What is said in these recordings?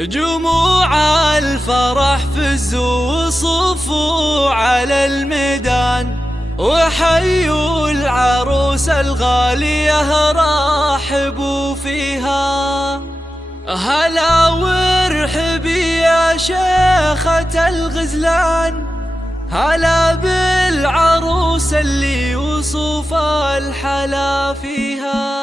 جموع الفرح فزوا وصفوا على الميدان، وحيوا العروس الغالية رحبوا فيها. هلا وارحبي يا شيخة الغزلان، هلا بالعروس اللي وصف الحلا فيها.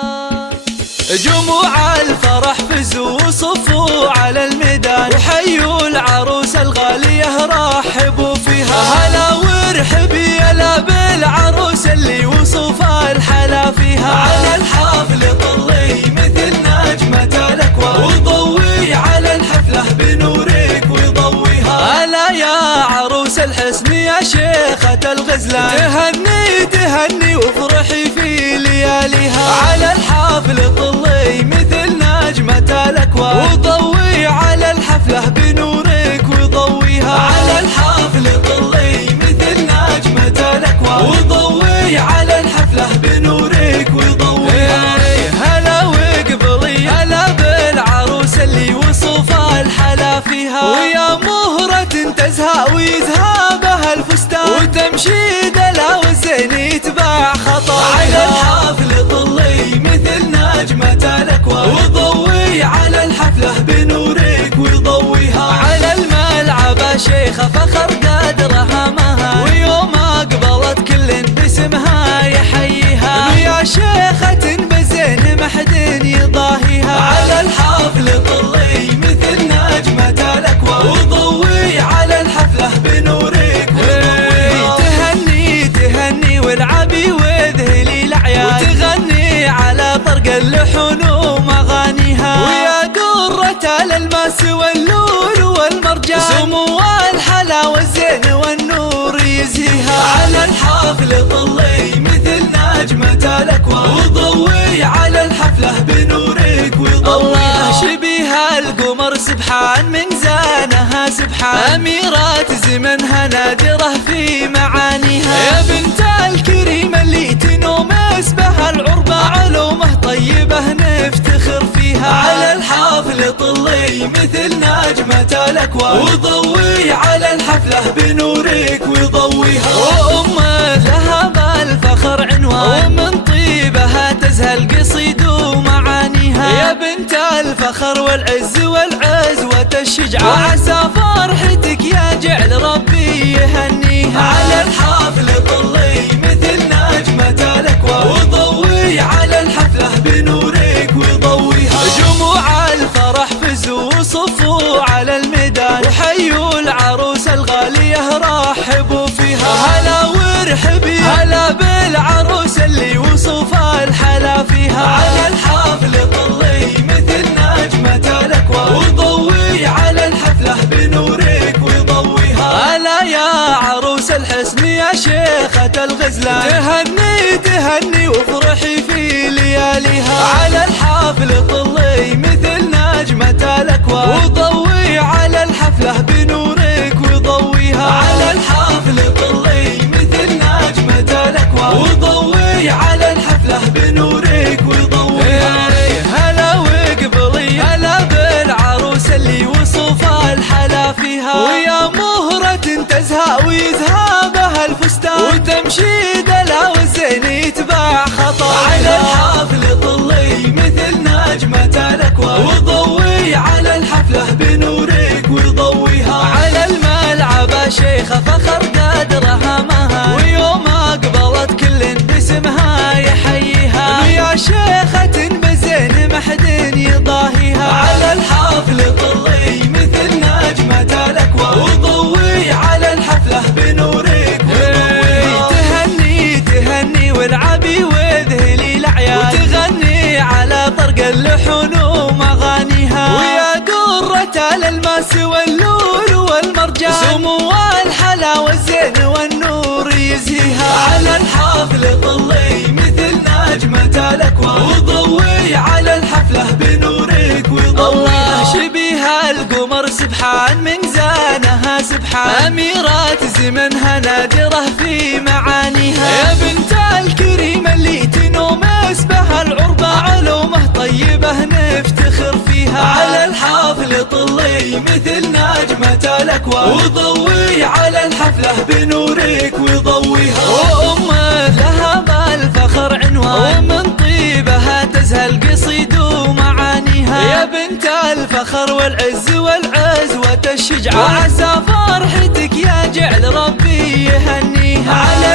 جموع الفرح فزوا وصفوا على الميدان، وحيوا العروس الغالية رحبوا فيها. هلا وارحبي يلا بالعروس اللي وصف الحلا فيها. على الحفل طلي مثل نجمة الأكوان، وضوي على الحفلة بنورك وضويها. هلا يا عروس الحسن يا شيخة الغزلان، تهني تهني وافرحي في لياليها. على الحفل طلي مثل نجمة الأكوان، وضوي على الحفلة بنورك وضويها. على الحفل طلي مثل نجمة الأكوان، وضوي على الحفلة بنورك وضويها. هلا وقبلي هلا بالعروس اللي وصف الحلا فيها. ويا مهرة تزهى ويزهى بها الفستان، وتمشي دلا والزين يتباع خطا. على الحفل طلي مثل نجمة الأكوان، وضوي على الحفلة بنورك وضويها. على الملعب شيخة فخر قدرها مها، ويوم أقبلت كل باسمها يحييها. يا شيخة بزين محد يضاهيها. على الحفل طلي مثل نجمة الأكوان، وضوي على الحفلة بنورك وضويها. تهني تهني والعبي وذهلي الأعياد، وتغني على طرق اللحون ومغانيها. ويا درة الألماس واللول والمرجان، سمو الحلا والزين والنور يزهيها. على الحفل طلي مثل نجمة الأكوان، وضوي على الحفلة بنورك وضويها. شبيها القمر سبحان من زانها سبحان، أميرات زمنها نادرة في معانيها. يا بنت الكريم اللي تنومس بها العربة، علومه طيبة نفتخر فيها. على الحفل طلي مثل نجمة الأكوان، وضوي على الحفلة بنورك وضويها. وأمه لها بالفخر عنوان، ومن طيبها تزهى القصيد ومعانيها. يا بنت الفخر والعز والعزوة الشجعان، وعسى فرحتك يا جعل ربي يهنيها. على الحفل طلي مثل نجمة الأكوان، وضوي على الحفلة بنورك وضويها. جموع الفرح فزوا وصفوا على الميدان، وحيوا العروس الغالية رحبوا فيها. هلا وارحبي هلا بالعروس اللي وصف الحلا فيها. على الحفل طلي مثل نجمة الأكوان، وضوي على الحفلة بنورك وضويها. هلا يا عروس الحسن يا شيخة الغزلان، تهني تهني وافرحي في لياليها. على الحفل طلي مثل نجمة الأكوان، وضوي على الحفلة بنورك وضويها. على الحفل طلي مثل نجمة الأكوان، وضوي على الحفلة بنورك وضويها. هلا وقبلي هلا بالعروس اللي وصف الحلا فيها. ويا مهرة تزهى ويزهى بها الفستان، وتمشي دلا والزين يتباع خطا. على الحفل طلي مثل نجمة الأكوان، وضوي على الحفلة بنورك وضويها. على الملعب شيخة فخر قدرها مها، ويوم أقبلت كل باسمها يحييها. يا شيخة بزين محد يضاهيها. على الحفل طلي مثل نجمة الأكوان، وضوي على الحفلة بنورك وضويها. تهني تهني والعبي وذهلي الأعياد، وتغني على طرق اللحون ومغانيها. ويا درة الألماس واللول والمرجان، سمو الحلا والزين والنور يزهيها. على الحفل طلي مثل نجمة الأكوان، وضوي على الحفلة بنورك وضويها. شبيها القمر سبحان من زانها سبحان، أميرات زمنها نادرة في معانيها. يا بنت الكريم اللي تنومس بها العربة، علومه طيبة نفتخر فيها. على الحفل طلي وانتي مثل نجمة الأكوان، وضوي على الحفلة بنورك وضويها. وأمك لها بالفخر عنوان، ومن طيبها تزهى القصيد ومعانيها. يا بنت الفخر والعز والعزوة الشجعان، وعسى فرحتك يا جعل ربي يهنيها. على